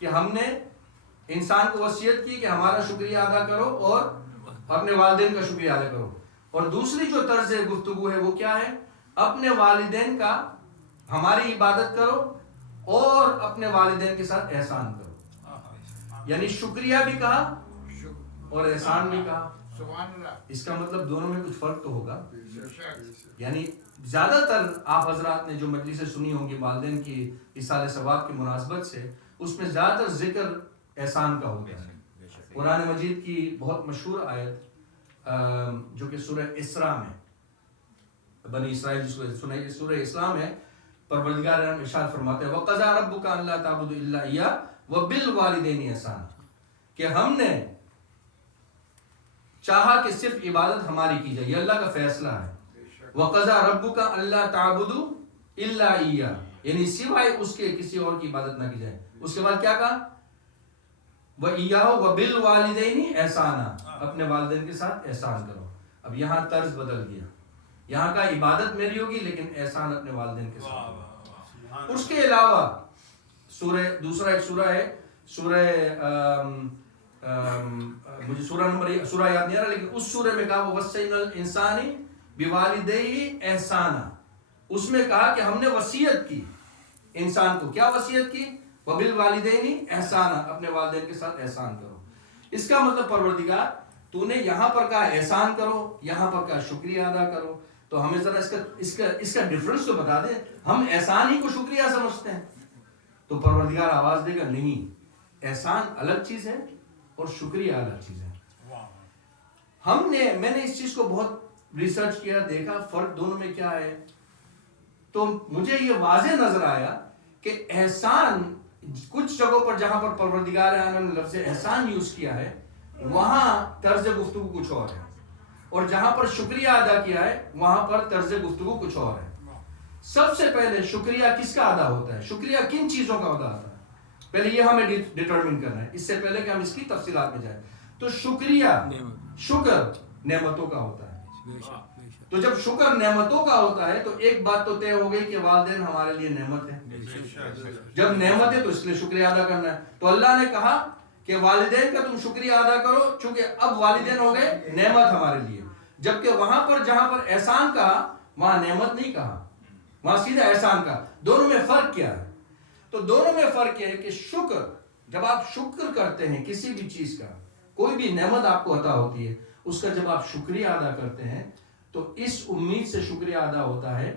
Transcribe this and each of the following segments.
کہ ہم نے انسان کو وصیت کی کہ ہمارا شکریہ ادا کرو اور اپنے والدین کا شکریہ ادا کرو. اور دوسری جو طرز گفتگو ہے وہ کیا ہے؟ اپنے والدین کا ہماری عبادت کرو اور اپنے والدین کے ساتھ احسان کرو. یعنی شکریہ بھی کہا اور احسان بھی کہا. اس کا مطلب دونوں میں کچھ فرق تو ہوگا. یعنی زیادہ تر آپ حضرات نے جو مجلسیں سنی ہوں گی والدین کی اصالہ ثواب کی مناسبت سے، اس میں زیادہ تر ذکر احسان کا ہوتا ہے. قرآن مجید کی بہت مشہور آیت جو کہ سورہ اسراء میں، بنی اسرائیل جس کو سورہ اسراء میں پروردگار ارشاد فرماتے ہیں وَقَضَىٰ رَبُّكَ أَلَّا تَعْبُدُوا إِلَّا إِيَّاهُ وَبِالْوَالِدَيْنِ إِحْسَانًا، کہ ہم نے چاہا کہ صرف عبادت ہماری کی جائے. یہ اللہ کا فیصلہ ہے. وَقَضَىٰ رَبُّكَ أَلَّا تَعْبُدُوا إِلَّا إِيَّاهُ، یعنی سوائے اس کے کسی اور کی عبادت نہ کی جائے. اس کے بعد کیا کہا؟ وَإِيَّاهُ وَبِالْوَالِدَيْنِ إِحْسَانًا، اپنے والدین کے ساتھ احسان کرو. اب یہاں طرز بدل گیا. یہاں کا عبادت میری ہوگی لیکن احسان اپنے والدین کے ساتھ. اس کے علاوہ دوسرا ایک سورہ ہے، مجھے سورہ یاد نہیں آ رہا، لیکن اس سورہ میں کہا وَوَصَّيْنَا الْإِنسَانِ بِوَالِدَيْهِ إِحْسَانًا. اس میں کہا کہ ہم نے وصیت کی انسان کو. کیا وصیت کی؟ وَبِالْوَالِدَيْنِ إِحْسَانًا، اپنے والدین کے ساتھ احسان کرو. اس کا مطلب پروردگار تو نے یہاں پر کہا احسان کرو، یہاں پر کہا شکریہ ادا کرو. تو ہمیں ذرا اس کا ڈفرنس تو بتا دیں. ہم احسان ہی کو شکریہ سمجھتے ہیں. تو پروردگار آواز دے گا نہیں، احسان الگ چیز ہے اور شکریہ الگ چیز ہے. میں نے اس چیز کو بہت ریسرچ کیا، دیکھا فرق دونوں میں کیا ہے. تو مجھے یہ واضح نظر آیا کہ احسان کچھ جگہوں پر جہاں پر پروردگار نے لفظ احسان یوز کیا ہے وہاں طرز گفتگو کچھ اور ہے، اور جہاں پر شکریہ ادا کیا ہے وہاں پر طرز گفتگو کچھ اور ہے. سب سے پہلے شکریہ کس کا ادا ہوتا ہے؟ شکریہ کن چیزوں کا ادا ہوتا ہے؟ پہلے یہ ہمیں ڈٹرمن کرنا ہے اس سے پہلے کہ ہم اس کی تفصیلات میں جائیں. تو شکر نعمتوں کا ہوتا ہے. تو جب شکر نعمتوں کا ہوتا ہے تو ایک بات تو طے ہو گئی کہ والدین ہمارے لیے نعمت ہے. جب نعمت ہے تو اس لیے شکریہ ادا کرنا ہے. تو اللہ نے کہا کہ والدین کا تم شکریہ ادا کرو چونکہ اب والدین ہو گئے نعمت ہمارے لیے. جبکہ وہاں پر جہاں پر احسان کہا وہاں نعمت نہیں کہا، وہاں سیدھا احسان کہا. دونوں میں فرق کیا ہے؟ تو دونوں میں فرق یہ ہے کہ شکر، جب آپ شکر کرتے ہیں کسی بھی چیز کا، کوئی بھی نعمت آپ کو عطا ہوتی ہے، اس کا جب آپ شکریہ ادا کرتے ہیں تو اس امید سے شکریہ ادا ہوتا ہے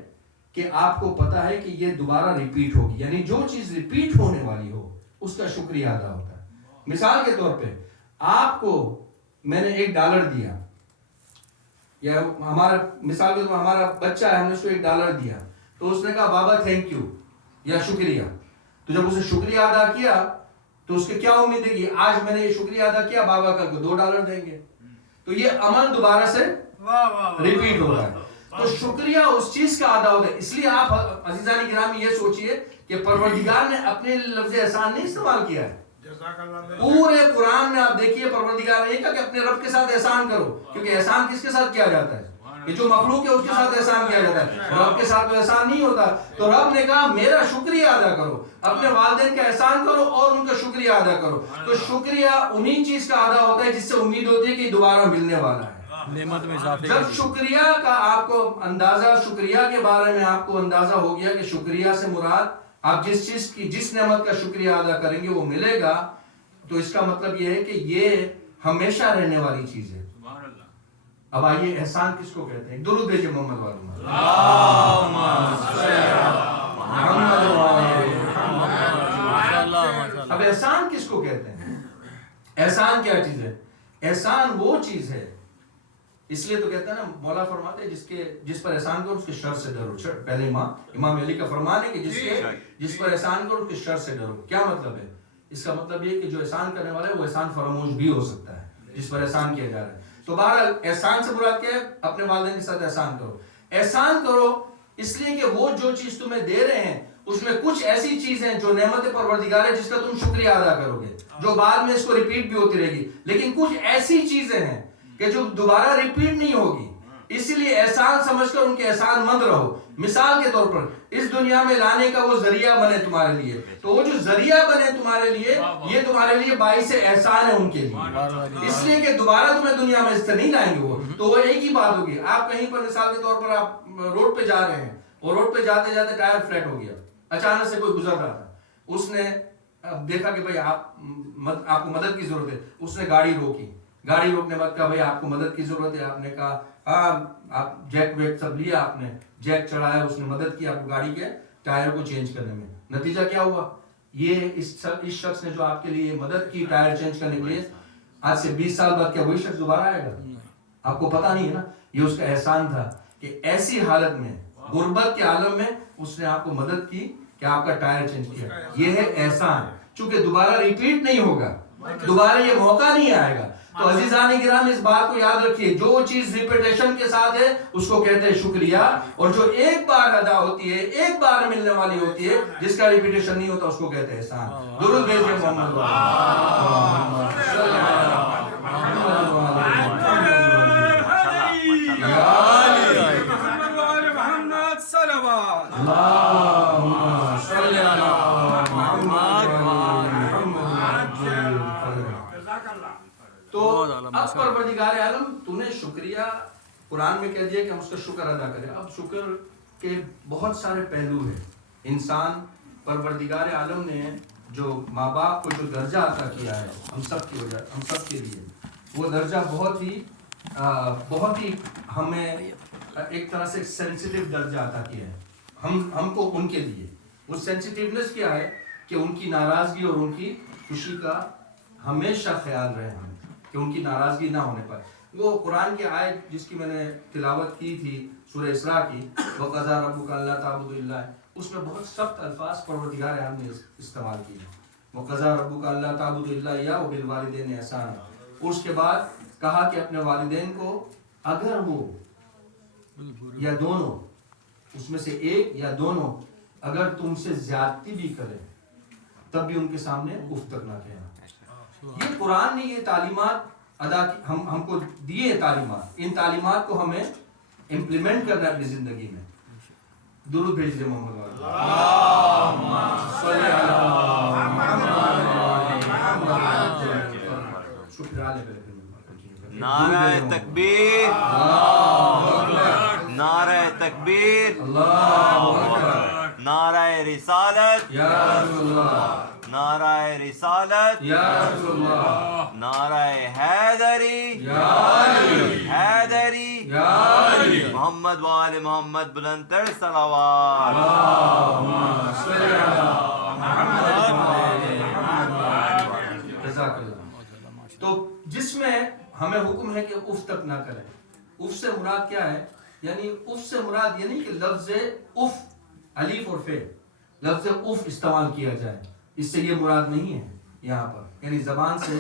کہ آپ کو پتا ہے کہ یہ دوبارہ ریپیٹ ہوگی. یعنی جو چیز ریپیٹ ہونے والی ہو اس کا شکریہ ادا ہوتا ہے. مثال کے طور پہ آپ کو میں نے $1 دیا، یا مثال کے طور پر ہمارا بچہ ہے، ہم نے اس کو $1 دیا تو اس نے کہا بابا تھینک یو یا شکریہ. تو جب اسے شکریہ ادا کیا تو اس کے کیا امید ہے کہ آج میں نے یہ شکریہ ادا کیا، بابا کل کو $2 دیں گے. تو یہ عمل دوبارہ سے ریپیٹ ہو رہا ہے. تو شکریہ اس چیز کا ادا ہوتا ہے. اس لیے آپ عزیزان گرامی یہ سوچئے کہ پروردگار نے اپنے لفظ احسان نہیں استعمال کیا ہے. پورے قرآن میں آپ دیکھیے پروردگار نے کہا کہ اپنے رب کے ساتھ احسان کرو، کیونکہ احسان کس کے ساتھ کیا جاتا ہے؟ کہ جو مخلوق ہے اس کے ساتھ احسان کیا جاتا ہے، رب کے ساتھ تو احسان نہیں ہوتا. تو رب نے کہا میرا شکریہ ادا کرو، اپنے والدین کا احسان کرو اور ان کا شکریہ ادا کرو. تو شکریہ انہی چیز کا ادا ہوتا ہے جس سے امید ہوتی ہے کہ دوبارہ ملنے والا ہے. نعمت میں اضافے. جب شکریہ کا آپ کو اندازہ، شکریہ کے بارے میں آپ کو اندازہ ہو گیا کہ شکریہ سے مراد آپ جس چیز کی، جس نعمت کا شکریہ ادا کریں گے وہ ملے گا، تو اس کا مطلب یہ ہے کہ یہ ہمیشہ رہنے والی چیز ہے. اب آئیے احسان کس کو کہتے ہیں؟ درود بھیجئے محمد والے. اب احسان کس کو کہتے ہیں؟ احسان کیا چیز ہے؟ احسان وہ چیز ہے، اس لیے تو کہتے ہیں نا، مولا فرماتے ہیں جس پر احسان کرو اس کے شر سے ڈرو. پہلے امام علی کا فرمان ہے کہ جس پر احسان کرو اس کے شر سے ڈرو. کیا مطلب ہے؟ اس کا مطلب یہ کہ جو احسان کرنے والا ہے وہ احسان فراموش بھی ہو سکتا ہے جس پر احسان کیا جا رہا ہے. تو بہرحال احسان سے مراد کیا ہے؟ اپنے والدین کے ساتھ احسان کرو. احسان کرو اس لیے کہ وہ جو چیز تمہیں دے رہے ہیں اس میں کچھ ایسی چیزیں جو نعمت پروردگار ہے جس کا تم شکریہ ادا کرو گے، جو بعد میں اس کو ریپیٹ بھی ہوتی رہے گی. لیکن کچھ ایسی چیزیں ہیں کہ جو دوبارہ ریپیٹ نہیں ہوگی، اسی لیے احسان سمجھ کر ان کے احسان مند رہو. مثال کے طور پر اس دنیا میں لانے کا وہ ذریعہ بنے تمہارے لیے. تو وہ جو ذریعہ بنے تمہارے لیے, یہ تمہارے لیے باعث احسان ہے ان کے لیے, اس لیے کہ دوبارہ تمہیں دنیا میں اس سے نہیں لائیں گے وہ. تو وہ ایک ہی بات ہوگی, آپ کہیں پر مثال کے طور پر آپ روڈ پہ جا رہے ہیں اور روڈ پہ جاتے جاتے ٹائر فلیٹ ہو گیا, اچانک سے کوئی گزر رہا تھا, اس نے دیکھا کہ بھائی آپ کو مدد کی ضرورت ہے, اس نے گاڑی روکی, گاڑی روکنے بعد کہا بھائی آپ کو مدد کی ضرورت ہے, آپ نے کہا ہاں, آپ جیک ویک سب لیا, آپ نے جیک چڑھایا, اس نے مدد کی آپ کو گاڑی کے ٹائر کو چینج کرنے میں. نتیجہ کیا ہوا, یہ اس شخص نے جو آپ کے لیے مدد کی ٹائر چینج کرنے کے لیے, آج سے 20 سال بعد کیا وہی شخص دوبارہ آئے گا؟ آپ کو پتا نہیں ہے نا. یہ اس کا احسان تھا کہ ایسی حالت میں, غربت کے عالم میں اس نے آپ کو مدد کی کہ آپ کا ٹائر چینج کیا. یہ ہے احسان, چونکہ دوبارہ ریپیٹ نہیں ہوگا, دوبارہ یہ موقع نہیں آئے گا. تو عزیزان کرام اس بات کو یاد رکھیے, جو چیز ریپیٹیشن کے ساتھ ہے اس کو کہتے ہیں شکریہ, اور جو ایک بار ادا ہوتی ہے, ایک بار ملنے والی ہوتی ہے, جس کا ریپیٹیشن نہیں ہوتا, اس کو کہتے ہیں احسان. درود بھیجئے محمد تو اب پروردگار عالم تو نے شکریہ قرآن میں کہہ دیا کہ ہم اس کا شکر ادا کریں. اب شکر کے بہت سارے پہلو ہیں. انسان پروردگار عالم نے جو ماں باپ کو جو درجہ عطا کیا ہے ہم سب کے لیے, وہ درجہ بہت ہی ہمیں ایک طرح سے سینسیٹیو درجہ عطا کیا ہے ہم کو ان کے لیے. وہ سینسیٹیونیس کیا ہے کہ ان کی ناراضگی اور ان کی خوشی کا ہمیشہ خیال رہے ہمیں, کہ ان کی ناراضگی نہ ہونے پائے. وہ قرآن کی آیت جس کی میں نے تلاوت کی تھی سورہ اسراء کی, وَقَضَىٰ رَبُّكَ أَلَّا تَعْبُدُوا إِلَّا اللَّهَ, اس میں بہت سخت الفاظ پروردگار عالم نے استعمال کیے. وَقَضَىٰ رَبُّكَ أَلَّا تَعْبُدُوا إِلَّا إِيَّاهُ وَبِالْوَالِدَيْنِ إِحْسَانًا. اس کے بعد کہا کہ اپنے والدین کو اگر وہ یا دونوں, اس میں سے ایک یا دونوں, اگر تم سے زیادتی بھی کرے تب بھی ان کے سامنے اف تک نہ کہنا. یہ قرآن نے یہ تعلیمات ہم کو دیے تعلیمات, ان تعلیمات کو ہمیں امپلیمنٹ کرنا ہے اپنی زندگی میں. درود بھیجئے محمد نعرہ تکبیر, نعرہ تکبیر, نعرہ رسالت, نعرہ رسالت, نعرہ حیدری, حیدری, محمد وآل محمد, بلندتر صلوات. تو جس میں ہمیں حکم ہے کہ اف تک نہ کریں. اف سے مراد کیا ہے؟ یعنی اف سے مراد یہ نہیں کہ لفظ اف الف اور فے لفظ اف استعمال کیا جائے, اس سے یہ مراد نہیں ہے یہاں پر. یعنی زبان سے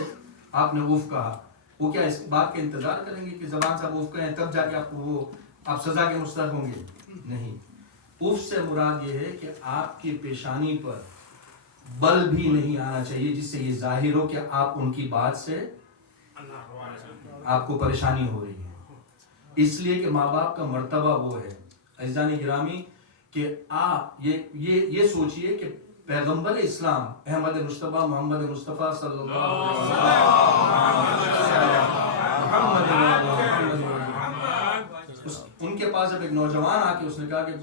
آپ نے اف کہا, وہ کیا اس بات کا انتظار کریں گے کہ زبان سے آپ اف کہیں تب جا کے آپ سزا کے مستحق ہوں گے؟ نہیں. اف سے مراد یہ ہے کہ آپ کی پیشانی پر بل بھی نہیں آنا چاہیے جس سے یہ ظاہر ہو کہ آپ ان کی بات سے آپ کو پریشانی ہو رہی ہے. اس لیے کہ ماں باپ کا مرتبہ وہ ہے. عزیزان گرامی, کہ آپ یہ سوچئے کہ پیغمبر اسلام احمد مصطفیٰ محمد مصطفیٰ صلی اللہ علیہ وسلم, ان کے پاس جب ایک نوجوان آ کے اس نے کہا کہ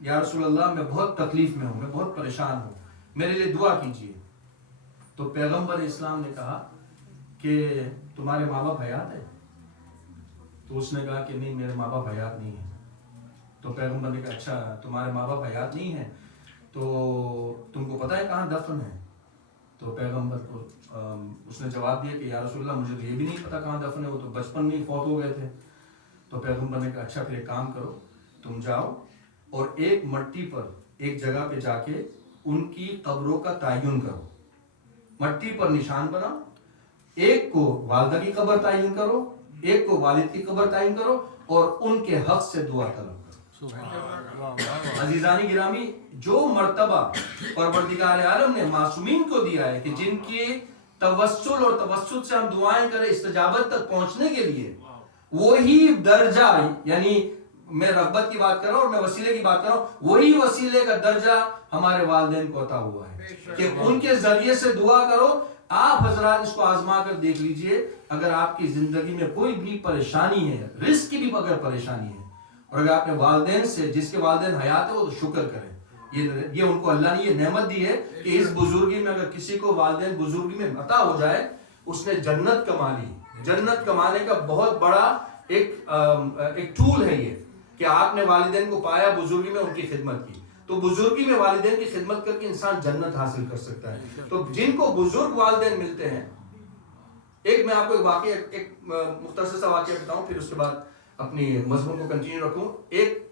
یا رسول اللہ میں بہت تکلیف میں ہوں, میں بہت پریشان ہوں, میرے لیے دعا کیجیے. تو پیغمبر اسلام نے کہا کہ تمہارے ماں باپ حیات ہے؟ تو اس نے کہا کہ نہیں, میرے ماں باپ حیات نہیں ہیں. تو پیغمبر نے کہا اچھا تمہارے ماں باپ حیات نہیں ہیں تو تم کو پتہ ہے کہاں دفن ہے؟ تو پیغمبر کو اس نے جواب دیا کہ یا رسول اللہ مجھے تو یہ بھی نہیں پتا کہاں دفن ہے, وہ تو بچپن میں ہی فوت ہو گئے تھے. تو پیغمبر نے کہا اچھا پھر ایک کام کرو, تم جاؤ اور ایک مٹی پر ایک جگہ پہ جا کے ان کی قبروں کا تعین کرو, مٹی پر نشان بناؤ, ایک کو والدہ کی قبر تعین کرو, ایک کو والد کی قبر تعین کرو, اور ان کے حق سے دعا طلب کرو. عزیزانی گرامی, جو مرتبہ پروردگار عالم نے معصومین کو دیا ہے کہ جن کی توسل اور توسط سے ہم دعائیں کریں استجابت تک پہنچنے کے لیے, وہی درجہ یعنی میں رغبت کی بات کر رہا ہوں اور میں وسیلے کی بات کر رہا ہوں, وہی وسیلے کا درجہ ہمارے والدین کو عطا ہوا ہے کہ ان کے ذریعے سے دعا کرو. آپ حضرات اس کو آزما کر دیکھ لیجئے, اگر آپ کی زندگی میں کوئی بھی پریشانی ہے, رزق کی بھی اگر پریشانی ہے, اور اگر آپ نے والدین سے, جس کے والدین حیات ہے وہ تو شکر کریں. یہ ان کو اللہ نے یہ نعمت دی ہے کہ اس بزرگی میں اگر کسی کو والدین بزرگی میں عطا ہو جائے, اس نے جنت کما لی. جنت کمانے کا بہت بڑا ایک ٹول ہے یہ کہ آپ نے والدین کو پایا بزرگی میں, ان کی خدمت کی. تو بزرگی میں والدین کی خدمت کر کے انسان جنت حاصل کر سکتا ہے. تو جن کو بزرگ والدین ملتے ہیں, ایک میں آپ کو ایک واقعہ, ایک مختصر سا واقعہ بتاؤں, پھر اس کے بعد اپنی مضمون کو کنٹینیو رکھوں. ایک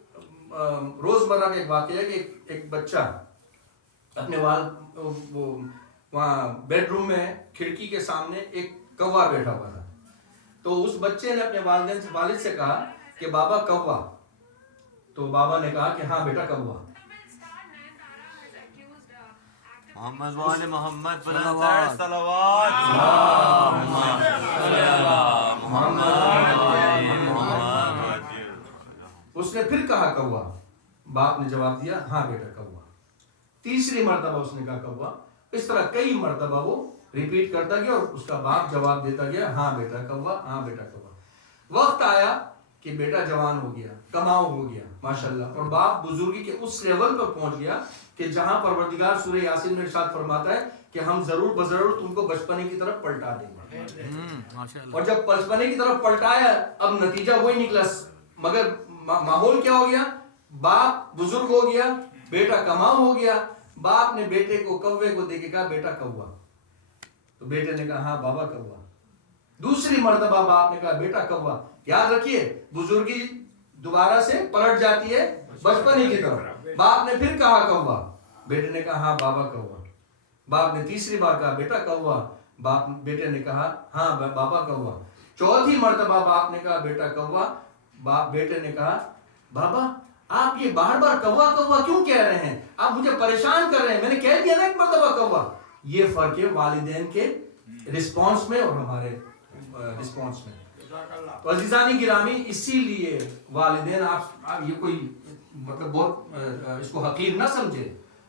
روزمرہ کا ایک واقعہ ہے کہ ایک بچہ اپنے وہاں بیڈ روم میں کھڑکی کے سامنے ایک کوا بیٹھا ہوا تھا. تو اس بچے نے اپنے والد سے کہا کہ بابا کوا. تو بابا نے کہا کہ ہاں بیٹا کوا. محمد وآل محمد بلند صلوات. اس نے پھر کہا کوا. باپ نے جواب دیا ہاں بیٹا کوا. تیسری مرتبہ اس نے کہا کوا. اس طرح کئی مرتبہ وہ ریپیٹ کرتا گیا اور اس کا باپ جواب دیتا گیا ہاں بیٹا کوا, ہاں بیٹا کوا. وقت آیا کہ بیٹا جوان ہو گیا, کماؤ ہو گیا ماشاءاللہ, اور باپ بزرگی کے اس لیول پر پہنچ گیا کہ جہاں پروردگار سورہ یاسین میں ارشاد فرماتا ہے کہ ہم ضرور بضرور تم کو بچپنے کی طرف پلٹا دیں گے. اور جب بچپنے کی طرف پلٹایا, اب نتیجہ وہی نکلا, مگر ماحول کیا ہو گیا, باپ بزرگ ہو گیا, بیٹا کماؤ ہو گیا. باپ نے بیٹے کو کوے کو دے کے کہا بیٹا کوا. تو بیٹے نے کہا ہاں بابا کوا. دوسری مرتبہ باپ نے کہا بیٹا کوا. یاد رکھیے بزرگی دوبارہ سے پلٹ جاتی ہے بچپنے کی طرف. باپ نے پھر کہا کوا. بیٹے نے کہا ہاں بابا کوا. باپ نے تیسری بار کہا بیٹا کوا. بیٹے نے کہا ہاں بابا کوا. چوتھی مرتبہ باپ نے کہا بیٹا کوا. بیٹے نے کہا بابا آپ یہ بار بار کوا کوا کیوں کہہ رہے ہیں, آپ مجھے پریشان کر رہے ہیں, میں نے کہہ دیا نا ایک مرتبہ کوا. یہ فرق ہے والدین کے رسپانس میں اور ہمارے رسپانس میں. تو عزیزانی گرامی, اسی لیے والدین, آپ یہ کوئی مطلب بہت اس کو حقیر نہ سمجھے.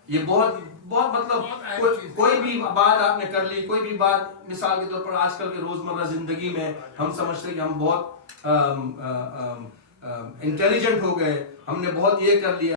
یہ بہت مطلب کوئی بھی بات آپ نے کر لی, کوئی بھی بات, مثال کے طور پر آج کل کے روزمرہ زندگی میں ہم سمجھتے ہیں کہ ہم بہت انٹیلیجنٹ ہو گئے, ہم نے بہت یہ کر لیا.